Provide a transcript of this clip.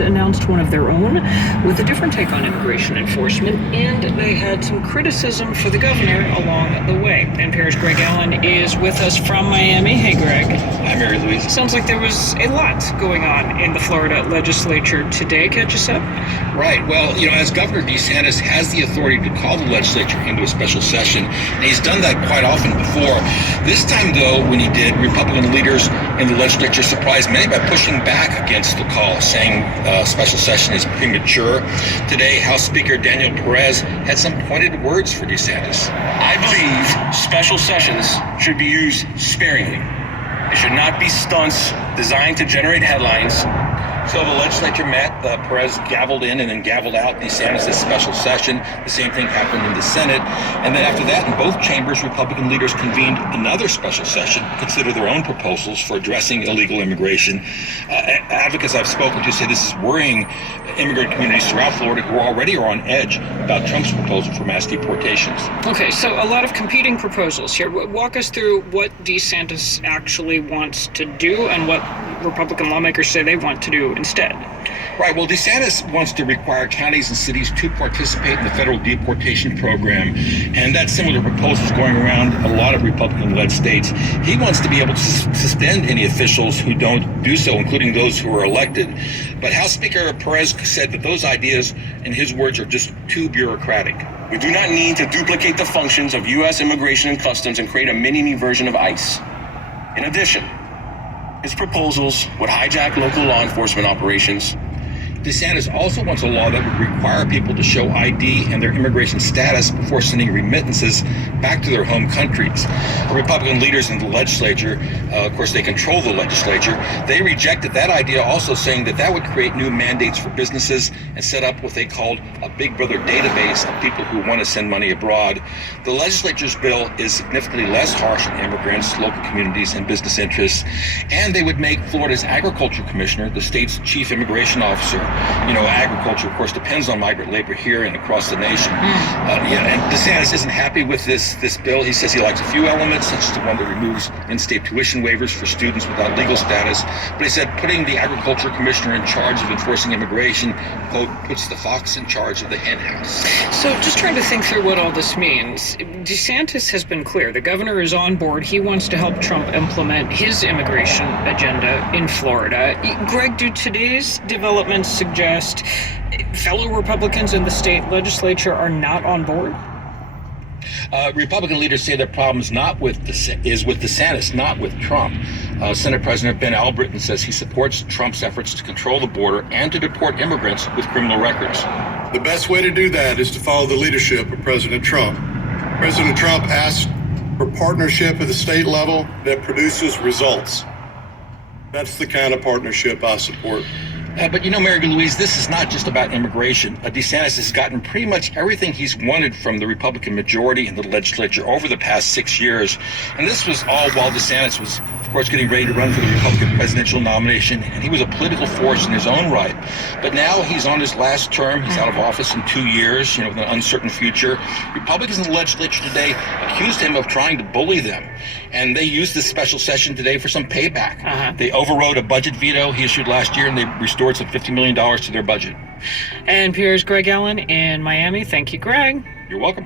and announced one of their own with a different take on immigration enforcement, and they had some criticism for the governor along the way. NPR's Greg Allen is with us from Miami. Hey, Greg. Hi, Mary Louise. Sounds like there was a lot going on in the Florida legislature today. Catch us up? Right. Well, as Governor DeSantis has the authority to call the legislature into a special session, and he's done that quite often before. This time, though, when he did, Republican leaders in the legislature surprised many by pushing back against the call, saying special session is premature. Today, House Speaker Daniel Perez had some pointed words for DeSantis. I believe special sessions should be used sparingly. It should not be stunts designed to generate headlines. So the legislature met, Perez gavelled in and then gavelled out DeSantis' special session. The same thing happened in the Senate. And then after that, in both chambers, Republican leaders convened another special session to consider their own proposals for addressing illegal immigration. Advocates I've spoken to say this is worrying immigrant communities throughout Florida who already are on edge about Trump's proposal for mass deportations. Okay, so a lot of competing proposals here. Walk us through what DeSantis actually wants to do and what Republican lawmakers say they want to do instead. Right. Well, DeSantis wants to require counties and cities to participate in the federal deportation program, and that's similar to proposals going around a lot of Republican-led states. He wants to be able to suspend any officials who don't do so, including those who are elected. But House Speaker Perez said that those ideas, in his words, are just too bureaucratic. We do not need to duplicate the functions of U.S. Immigration and Customs and create a mini-me version of ICE. In addition, his proposals would hijack local law enforcement operations. DeSantis also wants a law that would require people to show ID and their immigration status before sending remittances back to their home countries. Republican leaders in the legislature, of course, they control the legislature. They rejected that idea, also saying that that would create new mandates for businesses and set up what they called a Big Brother database of people who want to send money abroad. The legislature's bill is significantly less harsh on immigrants, local communities, and business interests, and they would make Florida's agriculture commissioner the state's chief immigration officer. Agriculture, of course, depends on migrant labor here and across the nation. And DeSantis isn't happy with this bill. He says he likes a few elements, such as the one that removes in-state tuition waivers for students without legal status. But he said putting the agriculture commissioner in charge of enforcing immigration, quote, puts the fox in charge of the hen house. So just trying to think through what all this means. DeSantis has been clear. The governor is on board. He wants to help Trump implement his immigration agenda in Florida. Greg, do today's developments suggest fellow Republicans in the state legislature are not on board? Republican leaders say their problem is with DeSantis, not with Trump. Senate President Ben Albritton says he supports Trump's efforts to control the border and to deport immigrants with criminal records. The best way to do that is to follow the leadership of President Trump. President Trump asks for partnership at the state level that produces results. That's the kind of partnership I support. But Mary Louise, this is not just about immigration. DeSantis has gotten pretty much everything he's wanted from the Republican majority in the legislature over the past 6 years. And this was all while DeSantis was, of course, getting ready to run for the Republican presidential nomination. And he was a political force in his own right. But now he's on his last term. He's out of office in 2 years, with an uncertain future. Republicans in the legislature today accused him of trying to bully them. And they used this special session today for some payback. They overrode a budget veto he issued last year, and they restored some $50 million to their budget. And NPR's Greg Allen in Miami. Thank you, Greg. You're welcome.